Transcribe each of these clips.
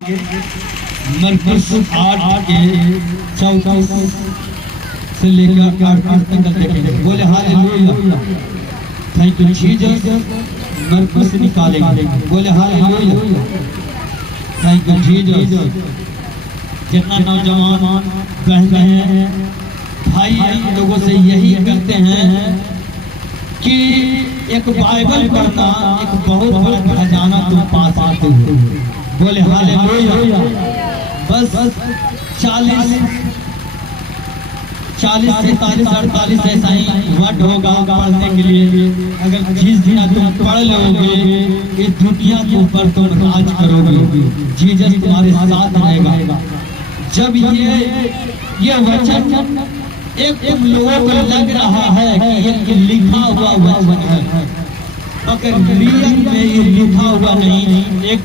मरकज 8 के 34 से लेकर 8 तक देखेंगे। बोले हालेलुया, थैंक यू जीसस। मरकज से निकालेंगे। बोले हालेलुया, थैंक यू जीसस। जितना नौजवान बहन हैं भाई, हम लोगों से यही कहते हैं कि एक बाइबल पढ़ना एक बहुत बड़ा खजाना तुम पा सकते हो। बोले हालेलुया। बस 40 47 48 ऐसा ही वर्ड होगा पढ़ने के लिए। अगर जिस दिन तुम पढ़ लोगे इस दुनिया के ऊपर तुम राज करोगे, जीसस तुम्हारे साथ रहेगा। जब ये वचन एक लोगों को लग रहा है कि ये लिखा हुआ वचन है, मगर रियल में ये लिखा हुआ नहीं, एक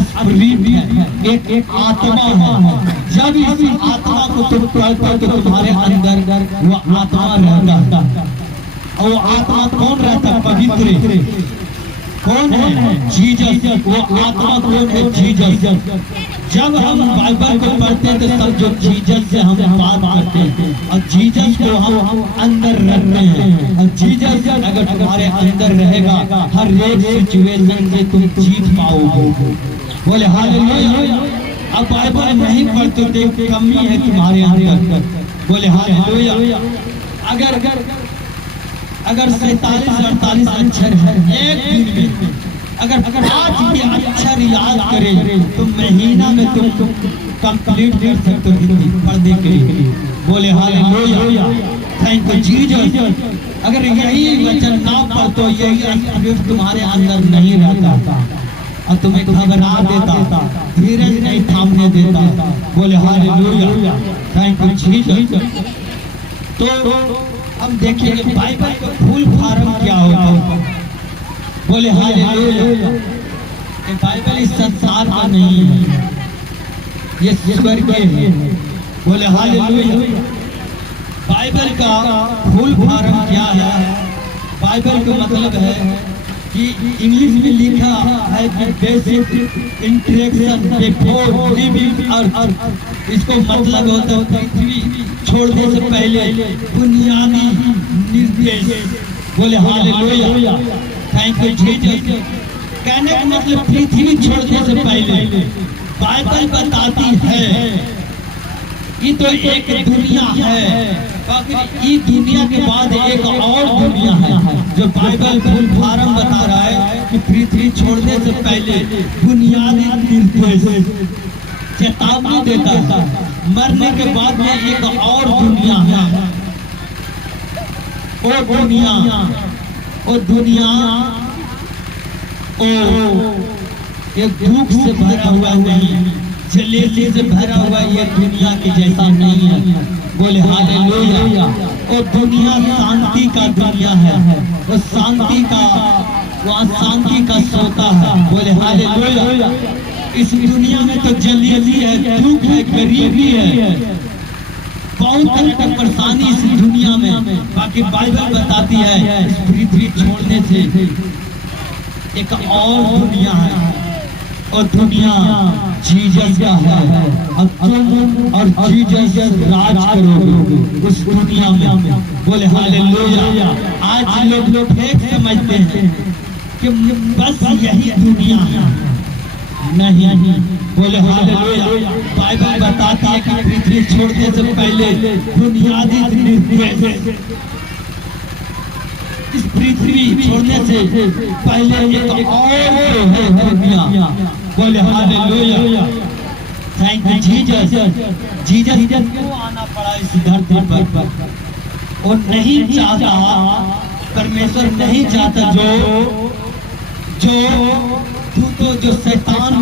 स्पिरिट है, एक आत्मा है। जब इस आत्मा को तुम पढ़ते हो तो तुम्हारे अंदर वो आत्मा रहता है। और वो आत्मा कौन रहता है? पवित्र कौन है? जीसस। वो आत्मा कौन है? जीसस। जब हम बाइबल को पढ़ते हैं तो सब जो जीसस से हम बात करते हैं और जीसस को हम अंदर रखते हैं। और जीसस अगर तुम्हारे अंदर रहेगा हर एक सिचुएशन से तुम जीत पाओगे। बोले हालेलुया। अब बाइबल नहीं पढ़ते तो कमी है तुम्हारे अंदर। बोले हालेलुया। अगर 47 48 अक्षर है एक दिन में, अगर आज ये अक्षर याद करे तो महीना में तुम कंप्लीट कर सकते हो हिंदी पढ़ने के लिए। बोले हालेलुया, थैंक यू जीसस। अगर यही वचन ना पढ़ो, यही स्पिरिट तुम्हारे अंदर नहीं रहता और तुम्हें घबरा देता, धीरज नहीं थामने देता। बोले हालेलुया, थैंक यू जीसस। तो हम देखेंगे बाइबल का फुल फॉर्म क्या होता है। बोले हालेलुया। बाइबल इस संसार का नहीं है, ये स्वर्ग है। बोले हालेलुया। बाइबल का फुल फॉर्म क्या है? बाइबल का मतलब है कि इंग्लिश में लिखा है कि बेसिक इंस्ट्रक्शन बिफोर लिविंग अर्थ। इसको मतलब होता है पृथ्वी छोड़ने से पहले बुनियादी निर्देश। बोले हालेलुया, थैंक यू जीसस। कहने का मतलब पृथ्वी छोड़ने से पहले बाइबल बताती है ये तो एक दुनिया है, इस दुनिया के बाद एक और दुनिया है जो बाइबल फुल फॉर्म बता रहा है कि पृथ्वी छोड़ने से पहले बुनियादी निर्देश चेतावनी देता है। मरने के बाद में एक और दुनिया है। वो दुनिया एक दुख से भरा हुआ नहीं, जलेसी से भरा हुआ ये दुनिया के जैसा नहीं है। बोले हालेलुया। और दुनिया शांति का दुनिया है, वो शांति का वहाँ शांति का सोता है। बोले हालेलुया। इस दुनिया में तो जलेसी है, दुख है, गरीबी है, बहुत तरह का परेशानी इस दुनिया में। बाकी बाइबल बताती है इस पृथ्वी छोड़ने से एक और दुनिया है, और दुनिया जीसस का है। अब तुम और जीसस राज करोगे उस दुनिया में। बोले हालेलुया। आज लोग फेक समझते हैं कि बस यही दुनिया है, नहीं। बोले हालेलुया। बाइबल बताती है कि पृथ्वी छोड़ने से पहले बुनियादी निर्देश, इस पृथ्वी छोड़ने से पहले एक और है दुनिया। बोले hallelujah, thank you Jesus. Jesus क्यों आना पड़ा इस धरती पर? और नहीं चाहता, परमेश्वर नहीं चाहता जो शैतान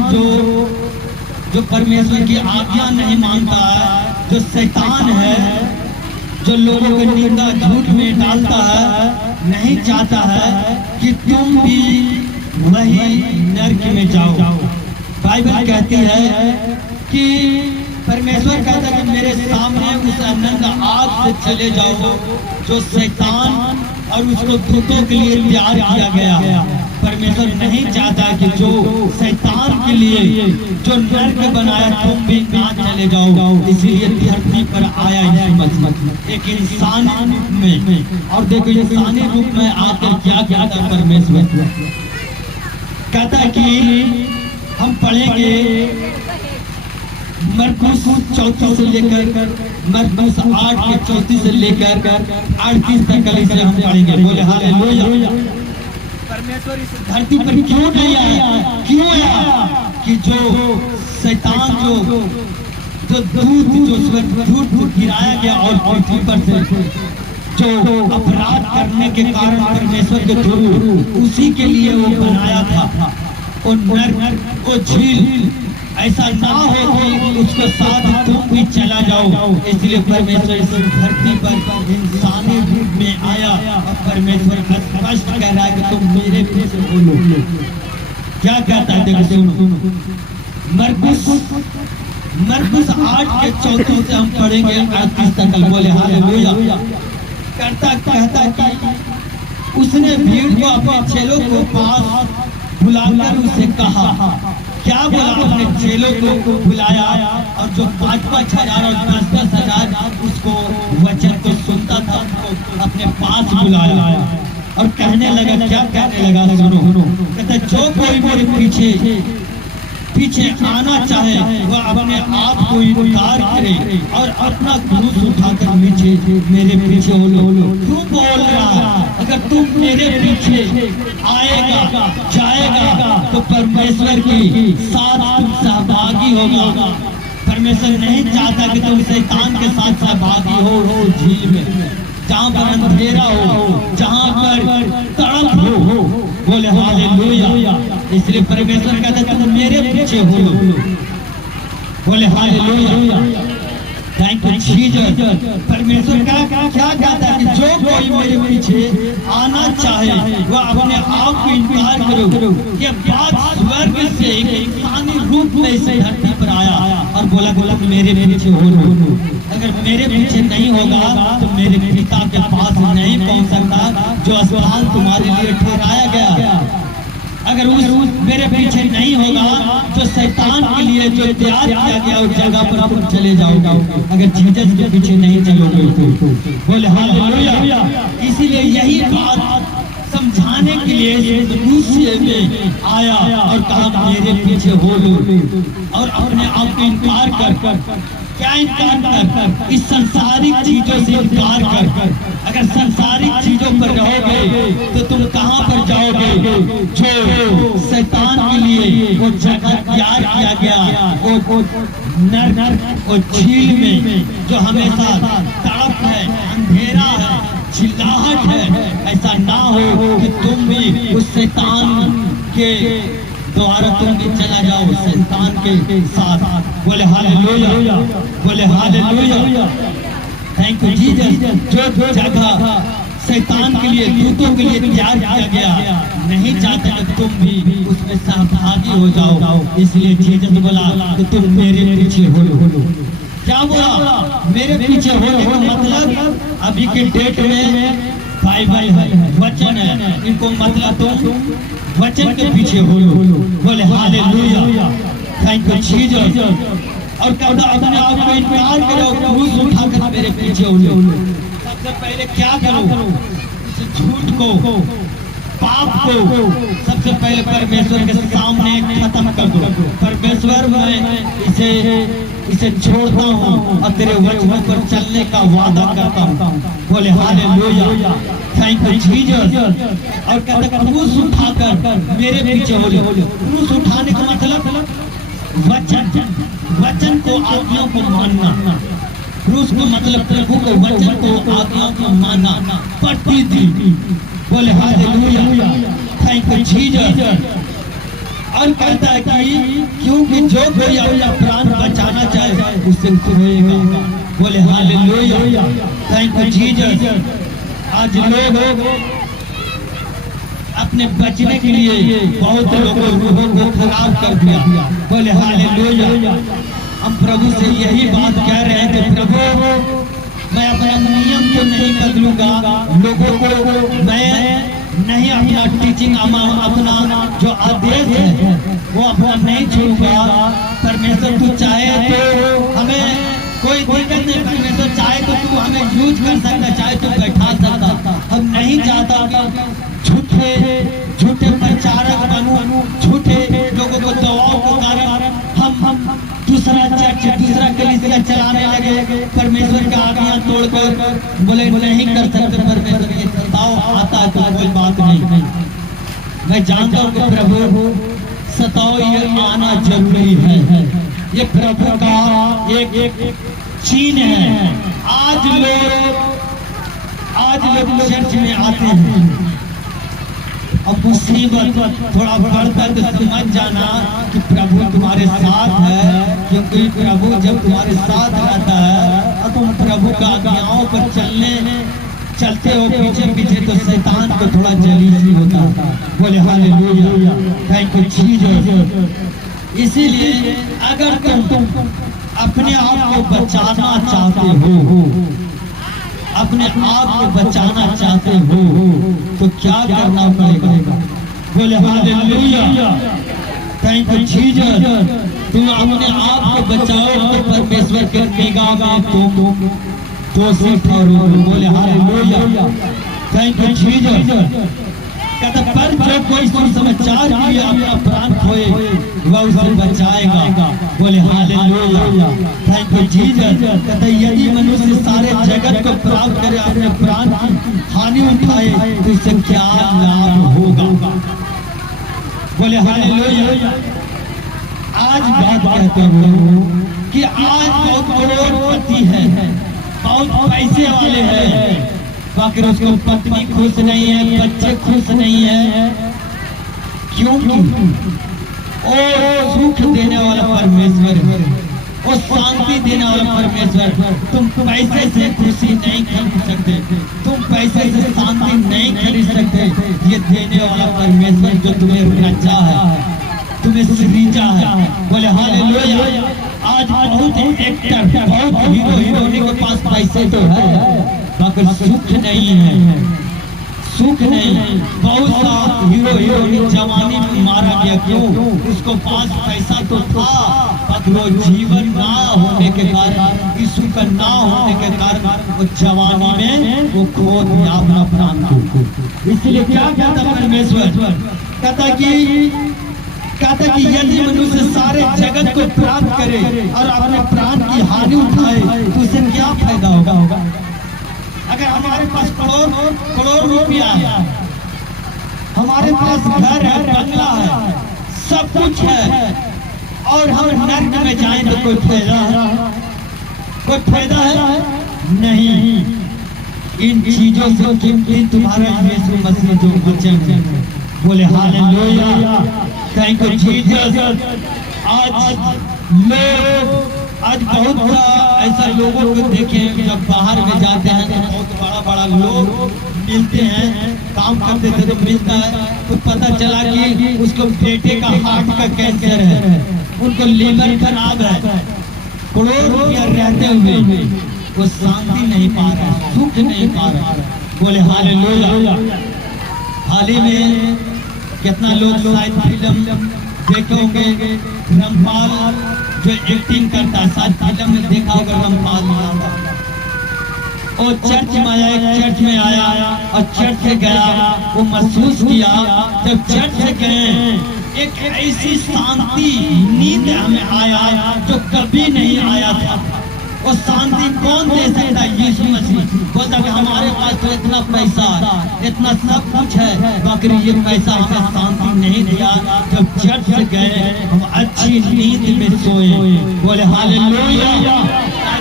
जो परमेश्वर की आज्ञा नहीं मानता है, जो शैतान है, जो लोगों को निंदा झूठ में डालता है, नहीं चाहता है कि तुम भी वही नरक में जाओ। बाइबल कहती है कि परमेश्वर कहता है कि मेरे सामने उस अनंत आग से चले जाओ जो शैतान और उसको दूतों के लिए तैयार किया गया। परमेश्वर नहीं चाहता कि जो शैतान के लिए जो नर्क बनाया तुम भी कहाँ चले जाओ। इसीलिए धरती पर आया यीशु मसीह एक इंसान रूप में। और देखो इंसानी रूप में आकर क्या कहता परमेश्वर, कहता कि हम पढ़ेंगे मरकुस 34 से लेकर मरकुस 8 के 34 से लेकर 38 तक इसे हम पढ़ेंगे। बोले हालेलुया। परमेश्वर इस धरती पर क्यों नहीं आया? क्यों आया कि जो शैतान जो दूत जो स्वर्गदूत को गिराया गया और पृथ्वी पर से जो अपराध करने के कारण परमेश्वर के थ्रू उसी के लिए वो बनाया था। और नर्क और झील ऐसा ना हो कि उसको साथ तुम भी चला जाओ। इसलिए परमेश्वर इस धरती पर इंसानी रूप में आया और परमेश्वर स्पष्ट कह रहा है कि तुम मेरे पीछे बोलो। क्या कहता है देखो सुनो, मरकुस 8 के 34 से हम पढ़ेंगे 38 तक। बोले हालेलुया। कहता कि उसने भीड़ को अपने चेलों को पास बुलाकर उसे कहा, क्या बोला? अपने चेलों को बुलाया और जो 5,000 और 10,000 उसको वचन को सुनता था उसको अपने पास बुलाया और कहने लगा, क्या कहने लगा सुनो, कहता जो कोई मेरे पीछे आना चाहे वह अपने आप को इनकार करे और अपना क्रूस उठाकर नीचे मेरे पीछे हो लो। क्यों बोल रहा है? अगर तुम मेरे पीछे आएगा जाएगा तो परमेश्वर की साथ तुम सहभागी होगा। परमेश्वर नहीं चाहता कि तुम शैतान के साथ सहभागी हो झील में, जहाँ पर अंधेरा हो, जहाँ पर तड़प हो। बोले हालेलुया। इसलिए परमेश्वर कहता है तुम मेरे पीछे हो लो। बोले हालेलुया। Thank you Jesus. परमेश्वर का क्या कहता है कि जो कोई मेरे पीछे आना चाहे वह अपने आप को इनकार करो। ये बात स्वर्ग से एक इंसानी रूप में इस धरती पर आया और बोला मेरे पीछे हो लो। अगर मेरे पीछे नहीं होगा तो मेरे पिता के पास नहीं पहुंच सकता जो स्थान तुम्हारे लिए ठहराया गया। अगर उस मेरे पीछे नहीं होगा तो शैतान के लिए जो तैयार किया गया उस जगह पर तुम चले जाओगे। अगर जीसस के पीछे नहीं चलोगे तो। बोले हालेलुया। इसीलिए यही बात समझाने के लिए मनुष्य में आया और कहा मेरे पीछे हो लो। और अपने आप को इनकार कर क्या इनकार कर? इस संसारिक चीजों से इनकार कर। अगर संसारिक चीजों पर रहोगे तो तुम कहाँ पर जाओगे? जो शैतान के लिए वो जगह तैयार किया गया वो नर्क और झील में जो हमेशा तड़प है, अंधेरा है, चिल्लाहट है, ऐसा ना हो कि तुम भी उस शैतान के द्वारा तुम भी चला जाओ शैतान के साथ। बोले हालेलुया। बोले हालेलुया। Thank you Jesus. जो जगह शैतान के लिए दूतों के लिए तैयार किया गया नहीं चाहता कि तुम भी उसमें सहभागी हो जाओ। इसलिए जीसस बोला कि तुम मेरे पीछे हो लो। क्या बोला? मेरे पीछे होने का मतलब अभी के डेट में बाइबल है, वचन है, इनको मतलब तुम वचन के पीछे हो लो। बोले हालेलुया। Thank you Jesus. और कहता अपने आप को इनकार करो, क्रूस उठाकर मेरे पीछे हो लो। सबसे पहले क्या करो? झूठ को, पाप को सबसे पहले परमेश्वर के सामने खत्म कर दो। परमेश्वर मैं इसे छोड़ता हूँ और तेरे वचनों पर चलने का वादा करता हूँ। बोले हालेलुया। Thank you Jesus. और कहता क्रूस उठाकर मेरे पीछे हो लो। क्रूस उठाने का मतलब वचन को, आज्ञाओं को मानना। क्रूस को मतलब प्रभु को, वचन को, आज्ञाओं को मानना प्रतिदिन। बोले हालेलुया। Thank you Jesus. और कहता है कि क्योंकि जो कोई अपना प्राण बचाना चाहे उससे खोएगा। बोले हालेलुया। Thank you Jesus. आज लोग अपने बचने के लिए बहुत लोगों रूहों को खराब कर दिया। बोले हालेलुया। हम प्रभु से यही बात कह रहे हैं कि प्रभु मैं अपना नियम तो नहीं बदलूंगा, लोगों को मैं नहीं अपना टीचिंग अपना जो आदेश है वो अपना नहीं छोड़ूंगा। परमेश्वर तू चाहे तो हमें कोई दिक्कत नहीं, परमेश्वर चाहे तो तू हमें यूज कर सकता, चाहे तो बैठा सकता। हम नहीं चाहता कि झूठे प्रचारक बनूं, झूठे लोगों को दबाव के कारण हम दूसरा चर्च दूसरा कलीसिया चलाने लगे, परमेश्वर का आज्ञा तोड़कर बोले नहीं कर सकते। परमेश्वर ये सताव आता है तो कोई बात नहीं, मैं जानता हूँ कि प्रभु सताव ये आना जरूरी है, ये प्रभु का एक चीन है। आज लोग चर्च में आते हैं, अब मुसीबत थोड़ा बढ़ता तो समझ जाना कि प्रभु तुम्हारे साथ है, क्योंकि प्रभु जब तुम्हारे साथ रहता है और तुम प्रभु का आज्ञाओं पर चलते हो पीछे तो शैतान को थोड़ा जलीसी होता है। बोले हालेलुया, थैंक यू जीसस। इसीलिए अगर तुम अपने आप को बचाना चाहते हो, अपने आप को बचाना चाहते हो तो क्या करना पड़ेगा? बोले हालेलुया, थैंक यू जीसस। तुम अपने आप को बचाओ तो परमेश्वर के निगाह में तुम दोषी ठहरोगे। बोले हालेलुया, थैंक यू जीसस। कहता पर जो कोई सुसमाचार के लिए अपना प्राण खोए वह उसे बचाएगा। बोले हालेलुया, थैंक यू जीसस। कहता यदि मनुष्य सारे जगत को प्राप्त करे अपने प्राण की हानि उठाए तो इससे क्या लाभ होगा? बोले हालेलुया। आज बात कहता हूँ कि आज बहुत करोड़पति है, बहुत पैसे वाले हैं, बाकी उसको पत्नी खुश नहीं है, बच्चे खुश नहीं है। क्यों? ओ सुख देने वाला परमेश्वर है, ओ शांति देने वाला परमेश्वर। तुम पैसे से खुशी नहीं खरीद सकते, तुम पैसे से शांति नहीं खरीद सकते। ये देने वाला परमेश्वर जो तुम्हें रचा है, तुम्हें सृजा है। बोले हालेलुया। आज बहुत एक्टर, बहुत हीरो हीरोइन के पास पैसे तो है मगर सुख नहीं है, सुख नहीं। बहुत सा हीरो हीरोइन जवानी में मारा गया, क्यों? उसको पास पैसा तो था मगर वो जीवन ना होने के कारण, यीशु का ना होने के कारण वो जवानी में वो खो दिया अपना प्राण को। इसलिए क्या कहता परमेश्वर? कहता कि यदि मनुष्य सारे जगत को प्राप्त करे और अपने प्राण की हानि उठाए तो उसे क्या फायदा होगा? अगर हमारे पास करोड़ रुपया है, हमारे पास घर है, बंगला है, सब कुछ है और हम नर्क में जाएं तो कोई फायदा है? कोई फायदा है? नहीं। इन चीजों से कीमती तुम्हारा यीशु मसीह जो बचे हैं। बोले हालेलुया, थैंक यू जीसस। आज बहुत ऐसा लोगों को देखे जब बाहर में जाते हैं तो बहुत बड़ा लोग मिलते हैं, काम करते थे तो मिलता है तो पता चला कि उसको बेटे का हार्ट का कैंसर है, उनको लीवर खराब है, करोड़ रुपया रहते हुए वो शांति नहीं पा रहा, सुख नहीं पा रहा। बोले हालेलुया। हाल ही में कितना लोग शायद फिल्म देखे होंगे, रामपाल जो एक्टिंग करता है, शायद फिल्म में देखा होगा रामपाल। और चर्च में आया, एक चर्च में आया और चर्च से गया, वो महसूस किया जब चर्च से गए एक ऐसी शांति नींद हमें आया जो कभी नहीं आया था। वो शांति कौन दे सकता है? यीशु मसीह। बोलता कि हमारे पास तो इतना पैसा है, इतना सब कुछ है, बाकी ये पैसा हमें शांति नहीं दिया। जब चर्च से गए हम अच्छी नींद में सोए। बोले हालेलुया।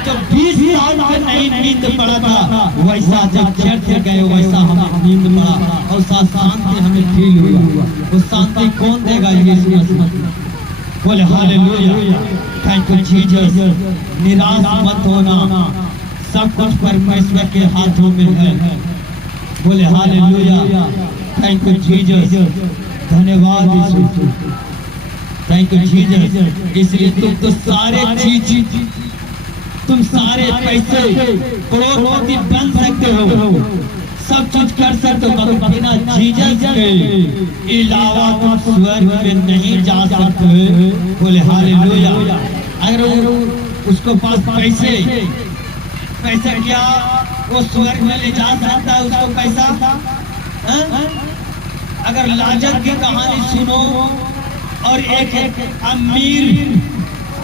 जब 20 साल से नहीं नींद पड़ा था, वैसा जब चर्च से गए वैसा हमें नींद पड़ा और शांति हमें फील हुआ। वो शांति कौन देगा? यीशु मसीह। बोले हालेलुया, थैंक यू जीसस। निराश मत होना, सब कुछ परमेश्वर के हाथों में है। बोले हालेलुया, थैंक यू जीसस। धन्यवाद यीशु, थैंक यू जीसस। इसलिए तुम तो सारे चीज, तुम सारे पैसे करोड़पति बन सकते हो, सब कुछ कर सकते हो, मगर बिना जीसस के अलावा तुम स्वर्ग में नहीं जा सकते। बोले हालेलुया। अगर उसको पास पैसा क्या वो स्वर्ग में ले जा सकता है उसको पैसा? अगर लाजर की कहानी सुनो और एक अमीर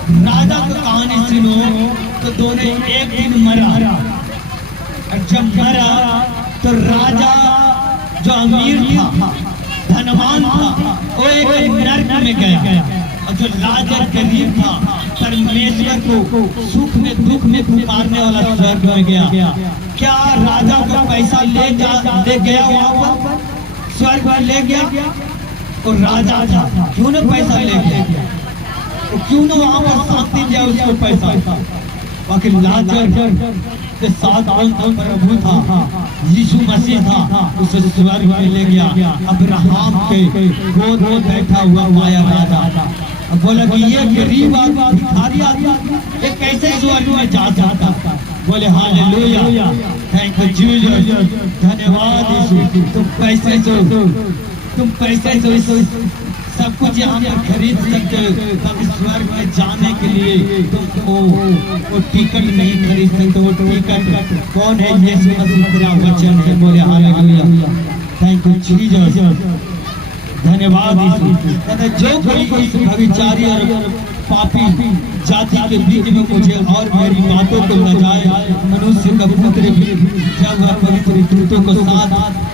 राजा की कहानी सुनो तो दोनों एक दिन मरा। और जब मरा तो राजा जो अमीर था, धनवान था, वो एक नरक में गया और जो लाजर गरीब था परमेश्वर को सुख में दुख में पुकारने वाला स्वर्ग में गया। क्या राजा का पैसा ले गया वहां पर? स्वर्ग में ले गया और राजा था, क्यों ना पैसा ले गया? तो क्यों ना वहां पर शांति दिया उसको पैसा? बाकी लाजर के साथ प्रभु था, यीशु मसीह था, उसे स्वर्ग में ले गया। अब्राहम के गोद में बैठा हुआ पाया राजा। अब बोला कि ये गरीब आदमी, भिखारी आदमी, ये कैसे स्वर्ग में जा सकता? बोले हालेलुया, थैंक यू जीसस, धन्यवाद यीशु। तुम पैसे से सब कुछ यहाँ पर खरीद सकते हो, तब स्वर्ग में जाने के लिए तुम वो टिकट नहीं खरीद सकते। वो टिकट कौन है? यीशु मसीह तेरा वचन है। बोले हालेलुया, थैंक यू जीसस, धन्यवाद यीशु। कहते जो कोई इस व्यभिचारी और पापी जाति के बीच में मुझे और मेरी बातों को लजाए, मनुष्य का पुत्र भी जब वह पवित्र दूतों को साथ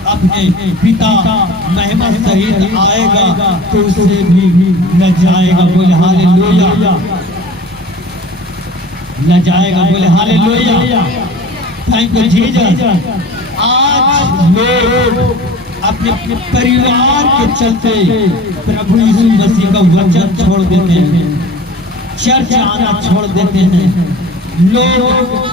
अपने पिता महिमा सहित आएगा तो उसे भी लजाएगा। बोले हालेलुया, लजाएगा। बोले हालेलुया, थैंक यू जीसस। आज लोग अपने परिवार के चलते प्रभु यीशु मसीह का वचन छोड़ देते हैं, चर्च आना छोड़ देते हैं। लोग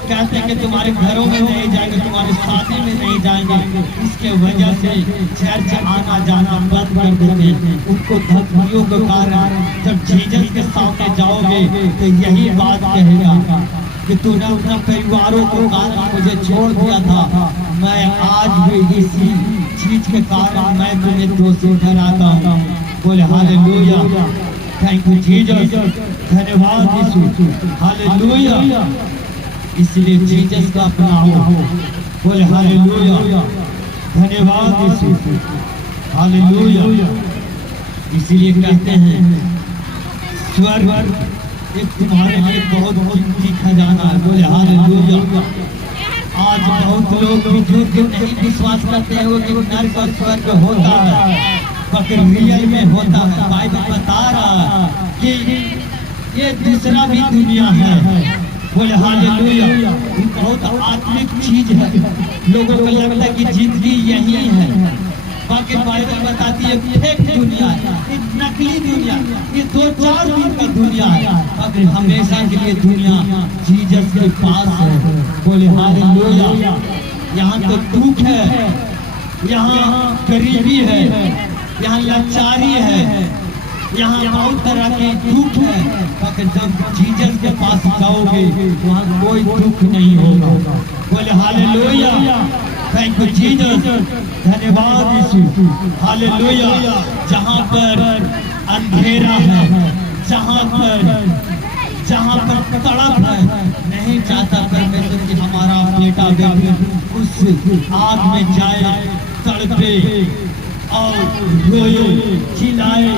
कहते हैं कि तुम्हारे घरों में नहीं जाएंगे, तुम्हारे शादी में नहीं जाएंगे। इसके वजह से चर्च आना जाना बंद कर देते हैं। उनको धमकियों के कारण जब जीसस के सामने जाओगे तो यही बात कहेगा कि तूने अपना परिवारों को कारण मुझे छोड़ दिया था। मैं आज भी इसी चीज के कारण मैं तुम्हें दोषी ठहराता हूँ। बोले हालेलुया, थैंक यू जीसस, धन्यवाद यीशु, हालेलुया। इसलिए जीसस का अपनाओ। बोले हालेलुया, धन्यवाद यीशु, हालेलुया। इसलिए कहते हैं स्वर्ग एक तुम्हारे लिए बहुत कीमती खजाना है। बोले हालेलुया। आज बहुत लोग भी नहीं विश्वास करते हैं वो कि नर्क और स्वर्ग होता है, मगर रियल में होता है। बाइबल बता रहा है कि ये दूसरा भी दुनिया है। बोले हालेलुया, ये बहुत आत्मिक चीज है। लोगों को लगता है कि जिंदगी यही है, बाकी बाइबल बताती है फेक दुनिया है, ये नकली दुनिया, ये 2-4 दिन का दुनिया है, मगर हमेशा के लिए दुनिया जीसस के पास है। बोले हालेलुया। यहाँ तो दुख है, यहाँ गरीबी है, यहाँ लाचारी है, यहाँ बहुत तरह के दुख है, मगर जब जीसस के पास जाओगे वहाँ कोई दुख नहीं होगा। बोले हालेलुया, थैंक यू जीसस, धन्यवाद यीशु, हालेलुया। जहाँ पर अंधेरा है, जहाँ पर तड़प है, नहीं चाहता परमेश्वर कि हमारा बेटा बेटी उस आग में जाए, तड़पे और रोए, चिल्लाए,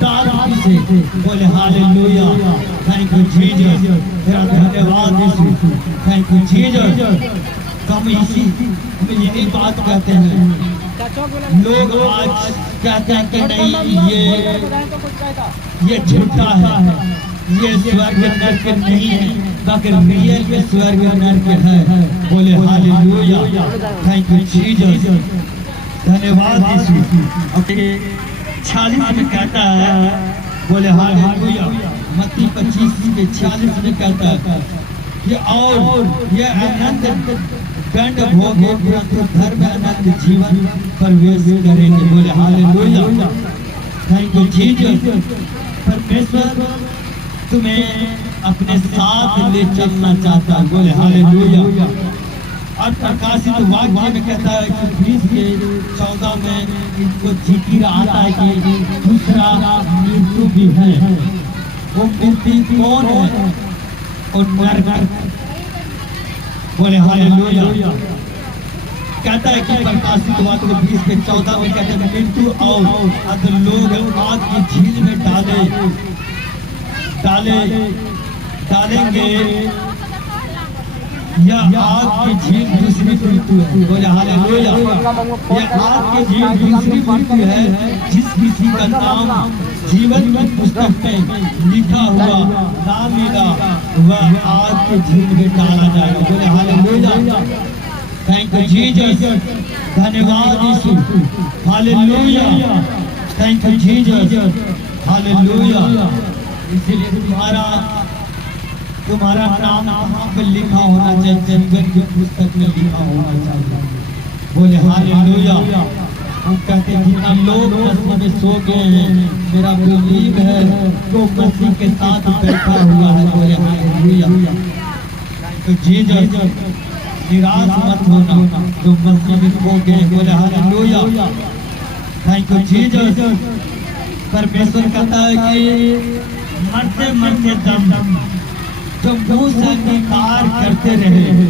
दारू से। बोले हालेलुया, थैंक यू जीसस, तेरा धन्यवाद यीशु, थैंक यू जीसस। हम यही बात कहते हैं। लोग आज कहते हैं कि नहीं ये झूठा है, ये स्वर्ग नर्क नहीं है, मगर रियल में स्वर्ग नर्क है। बोले हालेलुया, थैंक यू जीसस, धन्यवाद यीशु। 46 में कहता है, बोले हालेलुया, मत्ती 25:46 में कहता है कि और ये अनंत दंड भोगे परंतु धर्म अनंत जीवन प्रवेश करेंगे। बोले हालेलुया, थैंक यू जीसस। परमेश्वर तुम्हें अपने साथ ले चलना चाहता है। बोले हालेलुया। और प्रकाशित वाक्य में कहता है कि 20 के 14 में इनको जिक्र आता है कि दूसरा मृत्यु भी है। वो मृत्यु कौन है? और नरक। बोले हालेलुया। कहता है कि प्रकाशित वाक्य 20 के 14 में कहता है मृत्यु और अगर लोग आग की झील में डालेंगे यह आग की झील दूसरी मृत्यु है। बोले हालेलुया। यह आग की झील दूसरी मृत्यु है जिस किसी का नाम जीवन की पुस्तक में लिखा हुआ ना मिला वह आग की झील में डाला जाएगा। बोले हालेलुया। Thank you Jesus. धन्यवाद यीशु। Hallelujah. Thank you Jesus. Hallelujah. इसलिए तुम्हारा नाम वहाँ पर लिखा होना चाहिए, जीवन की पुस्तक में लिखा होना चाहिए। बोले हालेलुया। हम कहते हैं जितना लोग मसीह में सो गए हैं, मेरा बिलीव है वो मसीह के साथ बैठा हुआ है। बोले हालेलुया। तो जीसस निराश मत होना जो मसीह में सो गए। बोले हालेलुया। Thank you Jesus. परमेश्वर कहता है कि मरते मरते दम जो मुंह से अंगीकार करते रहे,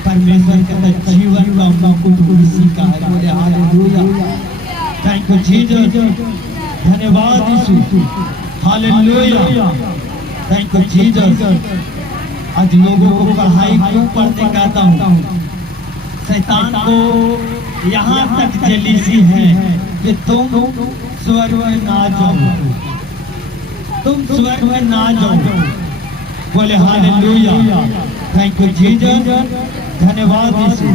परमेश्वर कहता जीवन का मुकुट उसी का है। बोले हालेलुया। Thank you Jesus. धन्यवाद यीशु। हालेलुया। Thank you Jesus. आज लोगों को पढ़ाई क्यों पढ़ने कहता हूँ? शैतान को यहाँ तक जलीसी है कि तुम स्वर्ग में ना जाओ, तुम स्वर्ग में ना जाओ। बोले हालेलुया। Thank you Jesus. धन्यवाद यीशु।